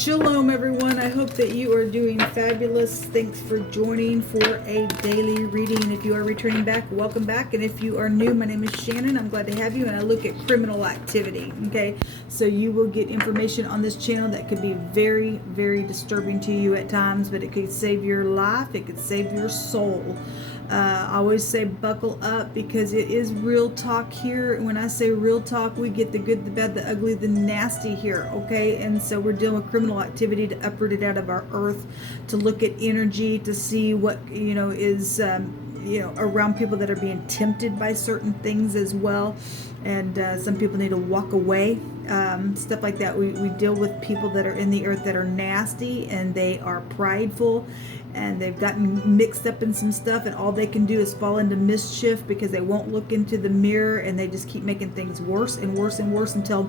Shalom, everyone. I hope that you are doing fabulous. Thanks for joining for a daily reading. And if you are returning back, welcome back. And if you are new, my name is Shannon. I'm glad to have you. And I look at criminal activity. Okay, so you will get information on this channel that could be very, very disturbing to you at times, but it could save your life. It could save your soul. I always say buckle up because it is real talk here. And when I say real talk, we get the good, the bad, the ugly, the nasty here, okay? And so we're dealing with criminal activity to uproot it out of our earth, to look at energy, to see what, is, around people that are being tempted by certain things as well. And some people need to walk away, stuff like that. We deal with people that are in the earth that are nasty and they are prideful and they've gotten mixed up in some stuff, and all they can do is fall into mischief because they won't look into the mirror, and they just keep making things worse and worse and worse until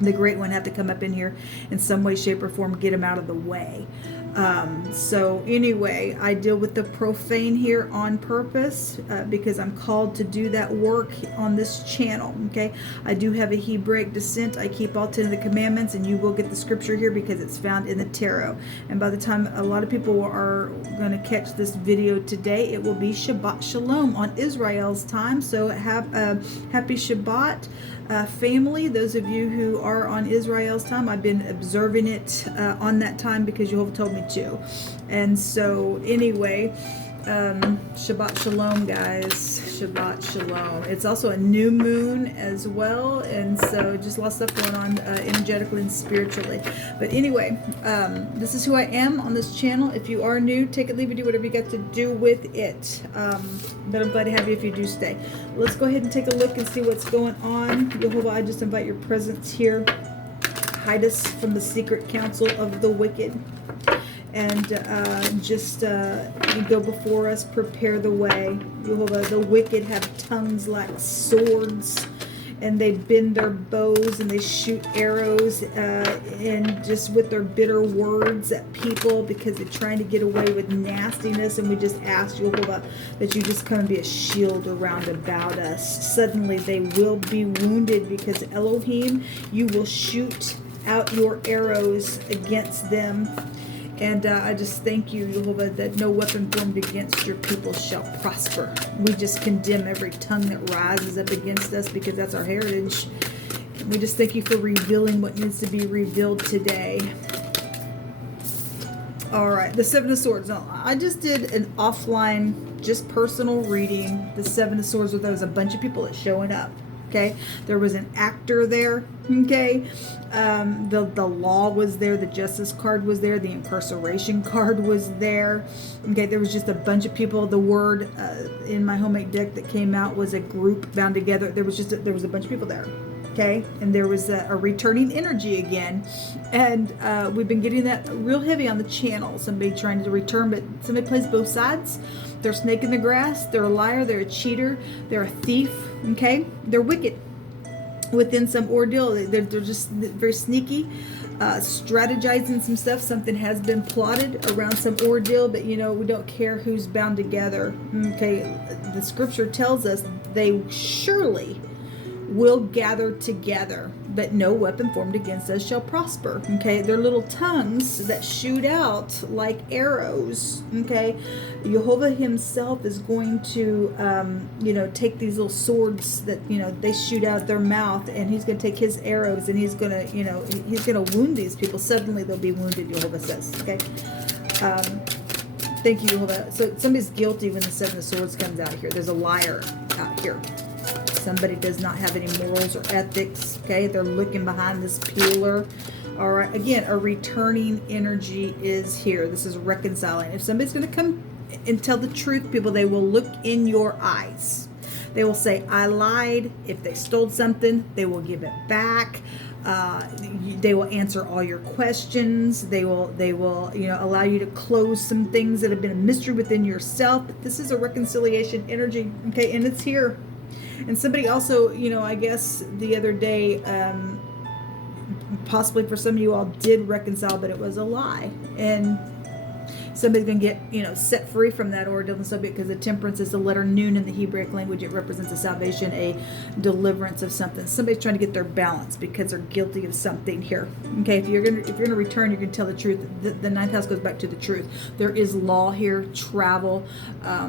the great one have to come up in here in some way, shape, or form, get them out of the way. So anyway, I deal with the profane here on purpose because I'm called to do that work on this channel. Okay, I do have a Hebraic descent. I keep all 10 of the commandments, and you will get the scripture here because it's found in the tarot. And by the time a lot of people are going to catch this video today, it will be Shabbat Shalom on Israel's time. So have a happy Shabbat. Family, those of you who are on Israel's time, I've been observing it on that time because Jehovah told me to. And so anyway, Shabbat Shalom, guys. Shabbat Shalom. It's also a new moon as well, and so just a lot of stuff going on energetically and spiritually. But anyway, this is who I am on this channel. If you are new, take it, leave it, do whatever you got to do with it. But I'm glad to have you if you do stay. Let's go ahead and take a look and see what's going on. Yehovah, I just invite your presence here. Hide us from the secret counsel of the wicked. And just you go before us, prepare the way. Yehovah, the wicked have tongues like swords, and they bend their bows and they shoot arrows and just with their bitter words at people because they're trying to get away with nastiness. And we just ask, Yehovah, that you just come and be a shield around about us. Suddenly they will be wounded because Elohim, you will shoot out your arrows against them. And I just thank you, Yehovah, that no weapon formed against your people shall prosper. We just condemn every tongue that rises up against us because that's our heritage. And we just thank you for revealing what needs to be revealed today. All right, the Seven of Swords. Now, I just did an offline, just personal reading. The Seven of Swords, where there was a bunch of people that showing up. Okay, there was an actor there. Okay, the law was there, the justice card was there, the incarceration card was there. Okay, there was just a bunch of people. The word in my homemade deck that came out was a group bound together. There was a bunch of people there. Okay, and there was a returning energy again, and we've been getting that real heavy on the channel. Somebody trying to return, but somebody plays both sides. They're a snake in the grass. They're a liar. They're a cheater. They're a thief. Okay, they're wicked within some ordeal. They're just very sneaky, strategizing some stuff. Something has been plotted around some ordeal, but we don't care who's bound together. Okay, the scripture tells us they surely will gather together, but no weapon formed against us shall prosper. Okay, they're little tongues that shoot out like arrows. Okay, Yehovah himself is going to take these little swords that they shoot out their mouth, and he's going to take his arrows, and he's going to he's going to wound these people. Suddenly they'll be wounded, Yehovah says. Okay, thank you, Yehovah. So somebody's guilty when the Seven of Swords comes out here. There's a liar out here. Somebody does not have any morals or ethics. Okay, they're looking behind this peeler. All right, again, a returning energy is here. This is reconciling. If somebody's going to come and tell the truth, people, they will look in your eyes. They will say, I lied. If they stole something, they will give it back. They will answer all your questions. They will allow you to close some things that have been a mystery within yourself. But this is a reconciliation energy. Okay, and it's here. And somebody also, I guess the other day, possibly for some of you all did reconcile, but it was a lie. And Somebody's going to get, set free from that ordeal and so be it, because the temperance is the letter nun in the Hebraic language. It represents a salvation, a deliverance of something. Somebody's trying to get their balance because they're guilty of something here. Okay, if you're gonna return, you're gonna tell the truth. The ninth house goes back to the truth. There is law here, travel.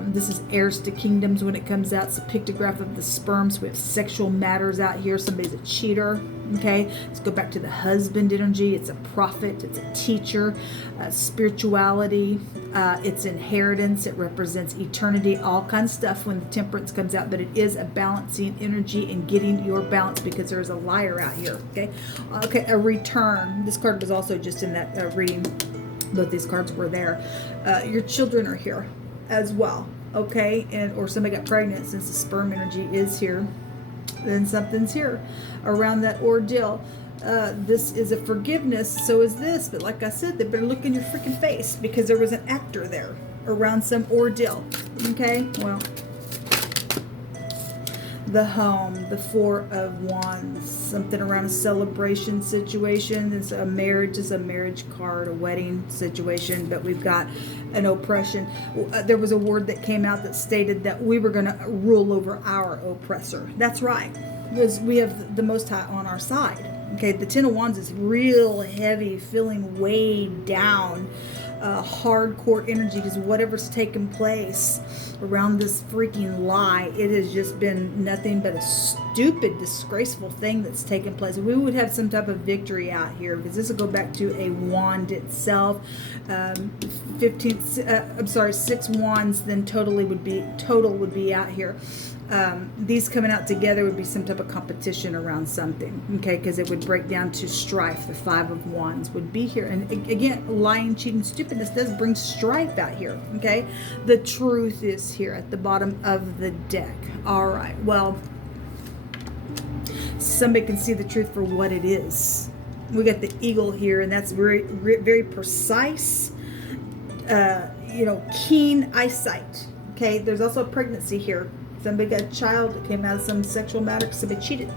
This is heirs to kingdoms when it comes out. It's a pictograph of the sperms. We have sexual matters out here. Somebody's a cheater. Okay, let's go back to the husband energy. It's a prophet. It's a teacher. Spirituality. It's inheritance. It represents eternity. All kinds of stuff when the temperance comes out. But it is a balancing energy and getting your balance, because there's a liar out here. Okay, a return. This card was also just in that reading. Both these cards were there. Your children are here as well. Okay, or somebody got pregnant, since the sperm energy is here. Then something's here around that ordeal. This is a forgiveness, so is this. But like I said, they better look in your freaking face, because there was an actor there around some ordeal. Okay, well, the home, the Four of Wands, something around a celebration situation. It's a marriage, is a marriage card, a wedding situation, but we've got an oppression. There was a word that came out that stated that we were going to rule over our oppressor. That's right, because we have the Most High on our side. Okay, the Ten of Wands is real heavy, feeling weighed down, hardcore energy, because whatever's taken place around this freaking lie, it has just been nothing but a stupid, disgraceful thing that's taken place. We would have some type of victory out here, because this will go back to a wand itself. 6 wands, then total would be out here. These coming out together would be some type of competition around something, okay, because it would break down to strife. The Five of Wands would be here, and again, lying, cheating, stupidness does bring strife out here. Okay, the truth is here at the bottom of the deck. All right, well, somebody can see the truth for what it is. We got the eagle here, and that's very, very precise, keen eyesight. Okay, there's also a pregnancy here. Somebody got a child that came out of some sexual matter because somebody cheated.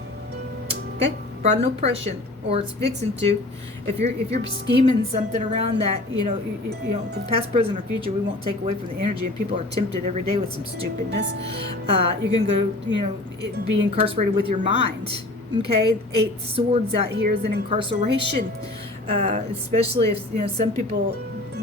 Okay, brought an oppression, or it's fixing to. If you're scheming something around that, past, present, or future, we won't take away from the energy. And people are tempted every day with some stupidness. You're gonna go, be incarcerated with your mind. Okay, 8 swords out here is an incarceration, especially if some people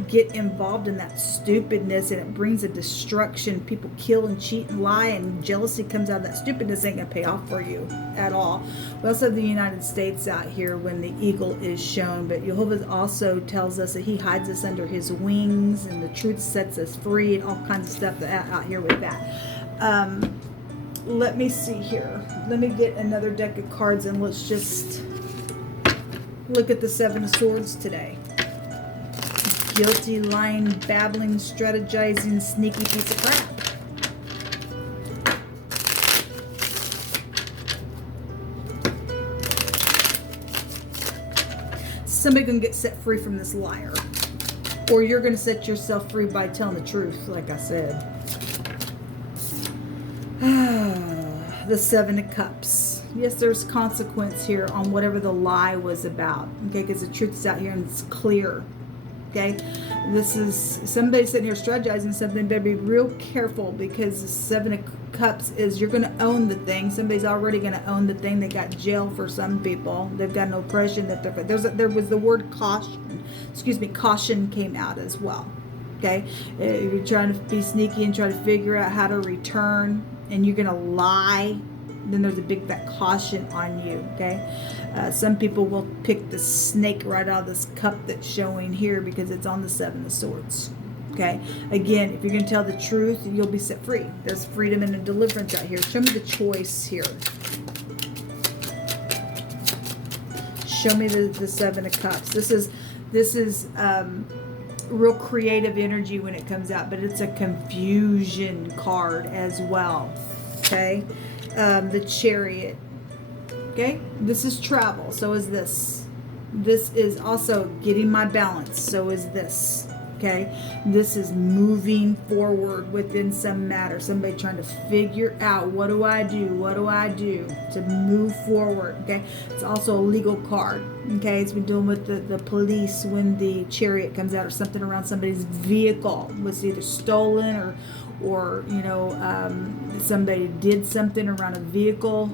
get involved in that stupidness, and it brings a destruction. People kill and cheat and lie, and jealousy comes out of that stupidness. Ain't gonna pay off for you at all. We also have the United States out here when the eagle is shown, but Jehovah also tells us that he hides us under his wings, and the truth sets us free, and all kinds of stuff out here with that. Let me see here. Let me get another deck of cards, and let's just look at the Seven of Swords today. Guilty, lying, babbling, strategizing, sneaky piece of crap. Somebody gonna get set free from this liar, or you're gonna set yourself free by telling the truth, like I said. The Seven of Cups. Yes, there's consequence here on whatever the lie was about. Okay, because the truth is out here and it's clear. Okay, this is somebody sitting here strategizing something. Better be real careful, because the Seven of Cups is you're going to own the thing. Somebody's already going to own the thing. They got jail for some people. They've got an oppression that there was the word caution. Caution came out as well. Okay, you're trying to be sneaky and try to figure out how to return, and you're going to lie. Then there's a big fat caution on you. Okay, some people will pick the snake right out of this cup that's showing here, because it's on the Seven of Swords. Okay, again, if you're going to tell the truth, you'll be set free. There's freedom and a deliverance out here. Show me the choice here. Show me the Seven of Cups. This is real creative energy when it comes out, but it's a confusion card as well. Okay, the Chariot. Okay, this is travel. So is this. This is also getting my balance. So is this. Okay, this is moving forward within some matter. Somebody trying to figure out, what do I do? What do I do to move forward? Okay, it's also a legal card. Okay, it's been dealing with the police when the chariot comes out, or something around somebody's vehicle was either stolen, or somebody did something around a vehicle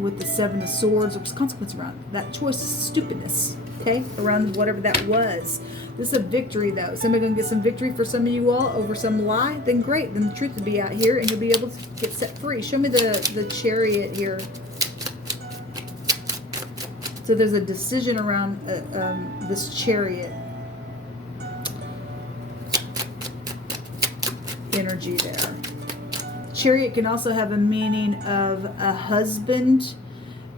with the Seven of Swords. There was consequence around that choice, stupidness. Okay, around whatever that was. This is a victory, though. Somebody gonna get some victory for some of you all over some lie. Then great. Then the truth will be out here, and you'll be able to get set free. Show me the chariot here. So there's a decision around this chariot energy there. Chariot can also have a meaning of a husband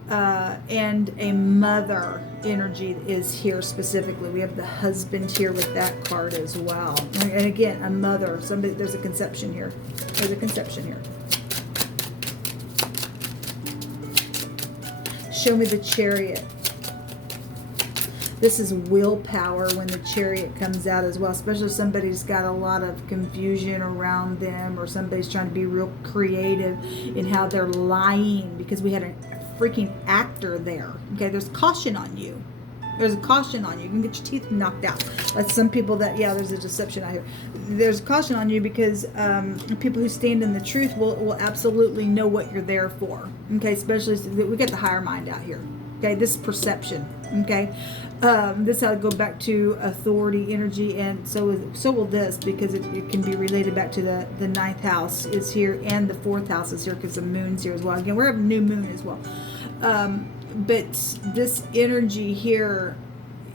and a mother energy is here specifically. We have the husband here with that card as well. And again, a mother. Somebody, there's a conception here. There's a conception here. Show me the chariot. This is willpower when the chariot comes out as well, especially if somebody's got a lot of confusion around them, or somebody's trying to be real creative in how they're lying, because we had a freaking actor there. Okay, there's caution on you. There's a caution on you. You can get your teeth knocked out. That's some people that, yeah, there's a deception out here. There's caution on you because people who stand in the truth will absolutely know what you're there for. Okay, especially we get the higher mind out here. Okay, this is perception. Okay, this how to go back to authority energy, and so will this, because it can be related back to the ninth house is here, and the fourth house is here because the moon's here as well. Again, we're having new moon as well. But this energy here,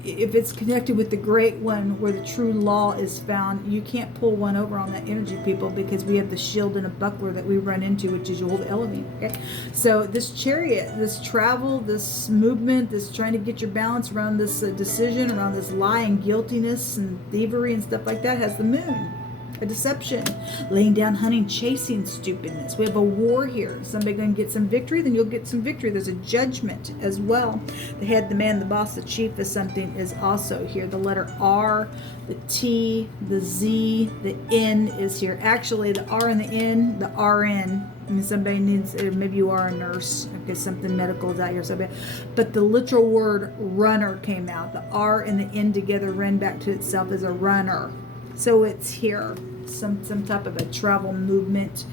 if it's connected with the great one where the true law is found, you can't pull one over on that energy, people, because we have the shield and a buckler that we run into, which is your old element. Okay, so this chariot, this travel, this movement, this trying to get your balance around this decision, around this lie and guiltiness and thievery and stuff like that, has the moon. A deception, laying down, hunting, chasing stupidness. We have a war here. Somebody going to get some victory, then you'll get some victory. There's a judgment as well. The head, the man, the boss, the chief is something is also here. The letter R, the T, the Z, the N is here. Actually, the R and the N, the RN. I mean, somebody needs, maybe you are a nurse, okay, something medical is out here. But the literal word runner came out. The R and the N together ran back to itself as a runner. So it's here, some type of a travel movement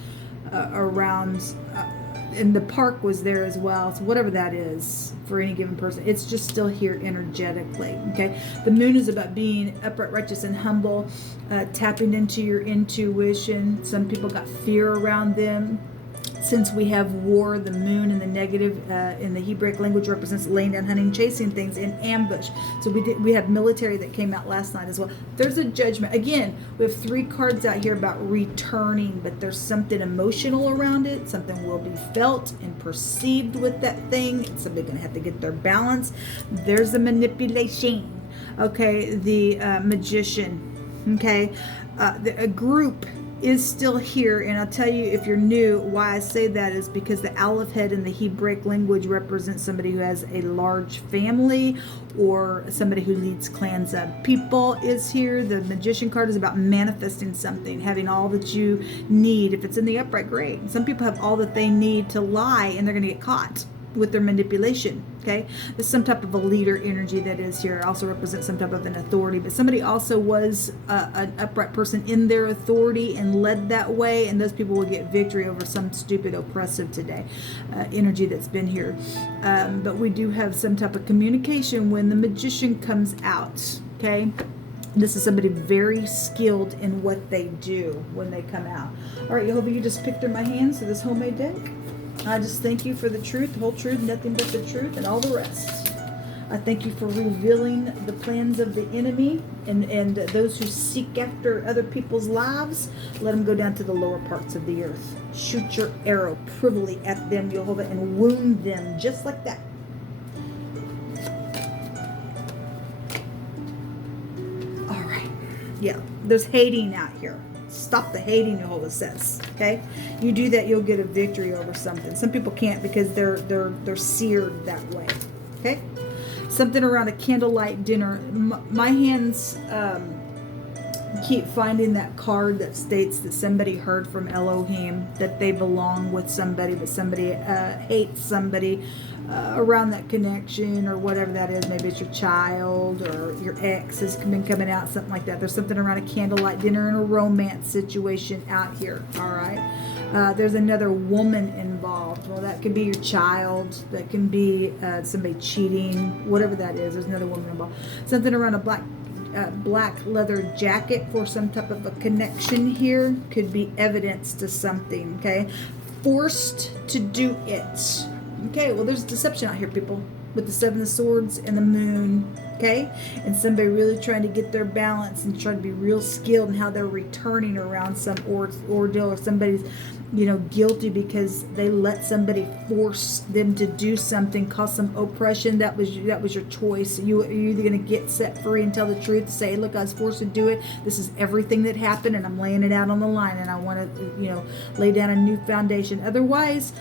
around, and the park was there as well. So whatever that is for any given person, it's just still here energetically. Okay, the moon is about being upright, righteous, and humble, tapping into your intuition. Some people got fear around them. Since we have war, the moon and the negative in the Hebraic language represents laying down, hunting, chasing things in ambush. So we have military that came out last night as well. There's a judgment. Again, we have 3 cards out here about returning, but there's something emotional around it. Something will be felt and perceived with that thing. Somebody's going to have to get their balance. There's the manipulation. Okay, the magician. Okay, a group is still here, and I'll tell you, if you're new, why I say that is because the Aleph head in the Hebraic language represents somebody who has a large family, or somebody who leads clans of people is here. The magician card is about manifesting something, having all that you need. If it's in the upright, great. Some people have all that they need to lie, and they're going to get caught with their manipulation. Okay, there's some type of a leader energy that is here. It also represents some type of an authority, but somebody also was an upright person in their authority and led that way, and those people will get victory over some stupid oppressive today energy that's been here. But we do have some type of communication when the magician comes out. Okay, this is somebody very skilled in what they do when they come out. All right, Jehovah, you just picked in my hands to this homemade deck. I just thank you for the truth, the whole truth, nothing but the truth, and all the rest. I thank you for revealing the plans of the enemy and those who seek after other people's lives. Let them go down to the lower parts of the earth. Shoot your arrow privily at them, Jehovah, and wound them just like that. All right. Yeah, there's hating out here. Stop the hating, Jehovah says. Okay, you do that, you'll get a victory over something. Some people can't because they're seared that way. Okay, something around a candlelight dinner. My hands keep finding that card that states that somebody heard from Elohim that they belong with somebody, but somebody hates somebody around that connection or whatever that is. Maybe it's your child or your ex has been coming out, something like that. There's something around a candlelight dinner and a romance situation out here. All right. There's another woman involved. Well, that could be your child. That can be somebody cheating, whatever that is. There's another woman involved. Something around a black leather jacket for some type of a connection here. Could be evidence to something, okay? Forced to do it. Okay, well, there's deception out here, people, with the Seven of Swords and the Moon, okay? And somebody really trying to get their balance and trying to be real skilled in how they're returning around some ordeal, or somebody's, guilty because they let somebody force them to do something, cause some oppression. That was your choice. You're either going to get set free and tell the truth, say, look, I was forced to do it. This is everything that happened, and I'm laying it out on the line, and I want to, lay down a new foundation. Otherwise,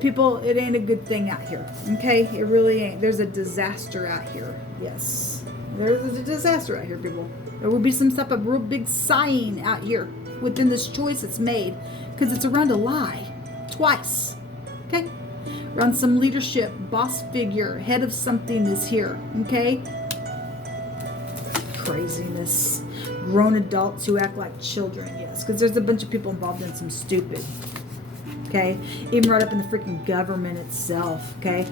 people, it ain't a good thing out here. Okay, it really ain't. There's a disaster out here. Yes, there's a disaster out here, people. There will be some type of real big sighing out here within this choice that's made, because it's around a lie twice. Okay, around some leadership, boss figure, head of something is here. Okay, craziness. Grown adults who act like children. Yes, because there's a bunch of people involved in some stupid. Okay, even right up in the freaking government itself. Okay,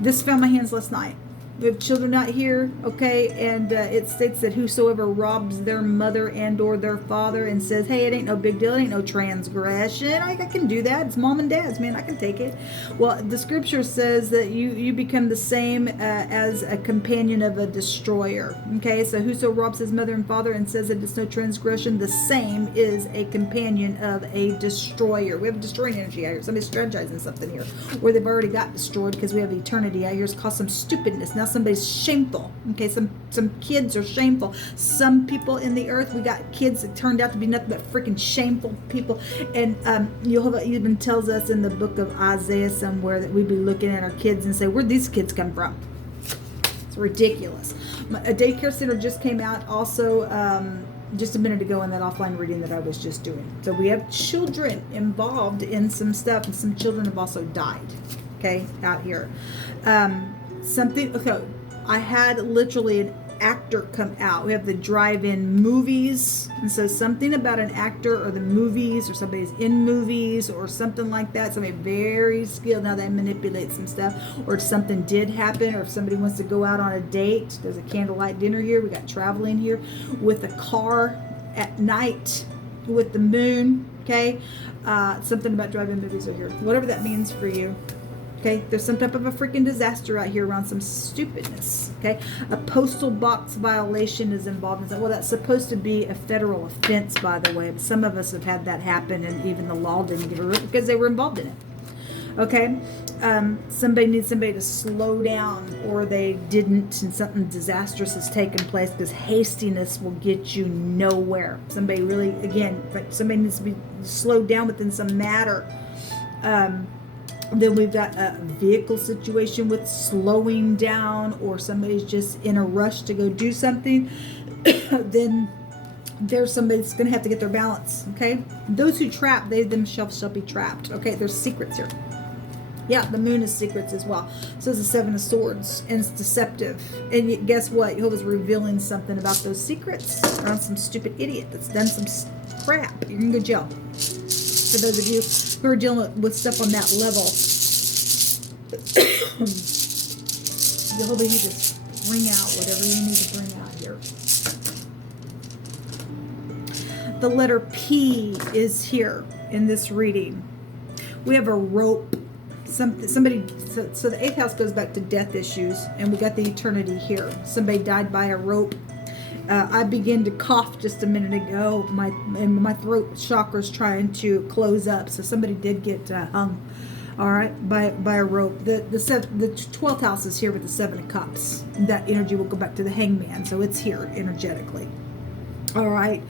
this found my hands last night. We have children out here, okay, and it states that whosoever robs their mother and or their father and says, hey, it ain't no big deal, it ain't no transgression, I can do that, it's mom and dad's, man, I can take it. Well, the scripture says that you become the same as a companion of a destroyer, okay? So whoso robs his mother and father and says that it's no transgression, the same is a companion of a destroyer. We have a destroying energy out here. Somebody's strategizing something here, or they've already got destroyed because we have eternity out here. It's caused some stupidness. Now somebody's shameful. Okay, some kids are shameful. Some people in the earth, we got kids that turned out to be nothing but freaking shameful people. And Jehovah even tells us in the book of Isaiah somewhere that we'd be looking at our kids and say, where'd these kids come from? It's ridiculous. A daycare center just came out also just a minute ago in that offline reading that I was just doing. So we have children involved in some stuff, and some children have also died, okay, out here. Okay, I had literally an actor come out. We have the drive-in movies, and so something about an actor or the movies, or somebody's in movies or something like that. Somebody very skilled. Now they manipulate some stuff, or if something did happen, or if somebody wants to go out on a date. There's a candlelight dinner here. We got traveling here with a car at night with the moon. Okay, something about drive-in movies over here. Whatever that means for you. Okay, there's some type of a freaking disaster out here around some stupidness. Okay, a postal box violation is involved in that. Well, that's supposed to be a federal offense, by the way. But some of us have had that happen, and even the law didn't give it because they were involved in it. Okay, somebody needs somebody to slow down, or they didn't, and something disastrous has taken place, because hastiness will get you nowhere. Somebody really, again, but somebody needs to be slowed down within some matter. Then we've got a vehicle situation with slowing down, or somebody's just in a rush to go do something. Then there's somebody that's going to have to get their balance, okay? Those who trap, they themselves shall be trapped, okay? There's secrets here. Yeah, the moon is secrets as well. So it's the Seven of Swords, and it's deceptive. And guess what? Jehovah's revealing something about those secrets around some stupid idiot that's done some crap. You're going to go to jail. For those of you who are dealing with stuff on that level, Jehovah, you just bring out whatever you need to bring out here. The letter P is here in this reading. We have a rope. So the 8th house goes back to death issues, and we got the eternity here. Somebody died by a rope. I began to cough just a minute ago. My throat chakra's trying to close up, so somebody did get hung. All right, by a rope. The 12th house is here with the 7 of Cups. That energy will go back to the Hangman, so it's here energetically. All right,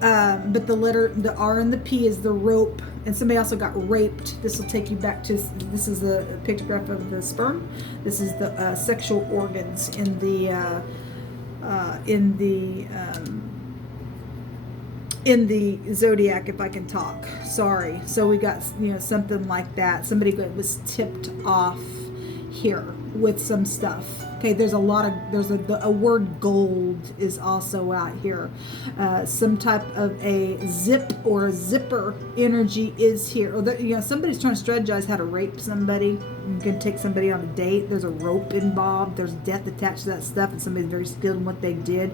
but the R and the P is the rope, and somebody also got raped. This will take you back to, this is the pictograph of the sperm. This is the sexual organs in the in the zodiac, if I can talk. Sorry. So we got, something like that. Somebody was tipped off here with some stuff. Okay, there's a word gold is also out here. Some type of a zip or a zipper energy is here. Or somebody's trying to strategize how to rape somebody. You can take somebody on a date. There's a rope involved. There's death attached to that stuff, and somebody's very skilled in what they did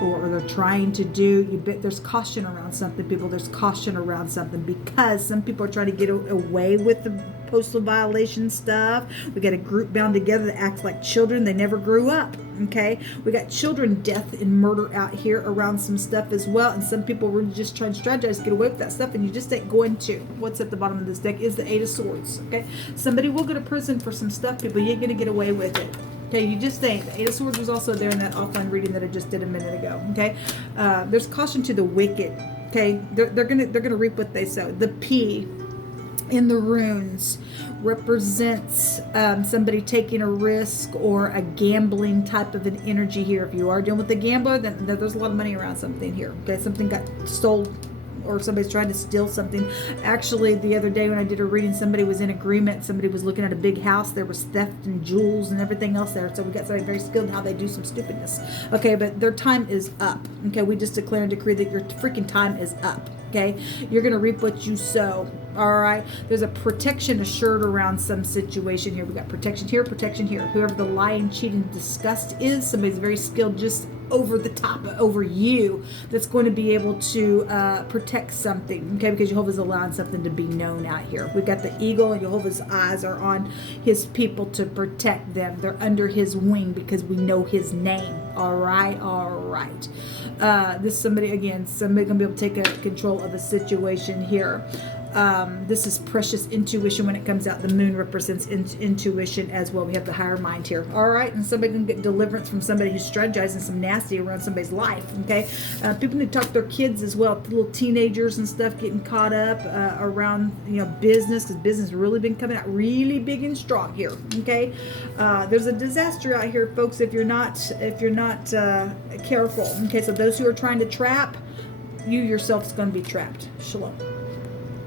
or they're trying to do. There's caution around something, people. There's caution around something because some people are trying to get away with the postal violation stuff. We got a group bound together that acts like children. They never grew up. Okay, we got children death and murder out here around some stuff as well, and some people were just trying to strategize to get away with that stuff, and you just ain't going to. What's at the bottom of this deck is the Eight of Swords. Okay, somebody will go to prison for some stuff, people. You ain't gonna get away with it. Okay, you just think. The Eight of Swords was also there in that offline reading that I just did a minute ago. Okay, there's caution to the wicked. Okay, they're gonna reap what they sow. The P in the runes represents somebody taking a risk or a gambling type of an energy here. If you are dealing with a gambler, then there's a lot of money around something here. Okay, something got stolen or somebody's trying to steal something. Actually, the other day when I did a reading, somebody was in agreement. Somebody was looking at a big house. There was theft and jewels and everything else there. So we got somebody very skilled in how they do some stupidness. Okay, but their time is up. Okay, we just declare and decree that your freaking time is up. Okay, you're going to reap what you sow. All right, there's a protection assured around some situation here. We got protection here, protection here. Whoever the lying, cheating, disgust is, somebody's very skilled just over the top over you that's going to be able to protect something. Okay, because Jehovah's allowing something to be known out here. We got the eagle, and Jehovah's eyes are on his people to protect them. They're under his wing because we know his name. All right. This somebody gonna be able to take control of a situation here. This is precious intuition when it comes out. The moon represents intuition as well. We have the higher mind here. All right, and somebody can get deliverance from somebody who's strategizing some nasty around somebody's life. Okay, people need to talk to their kids as well. Little teenagers and stuff getting caught up around business, because business has really been coming out really big and strong here. Okay, there's a disaster out here, folks. If you're not careful. Okay, so those who are trying to trap you yourself is going to be trapped. Shalom.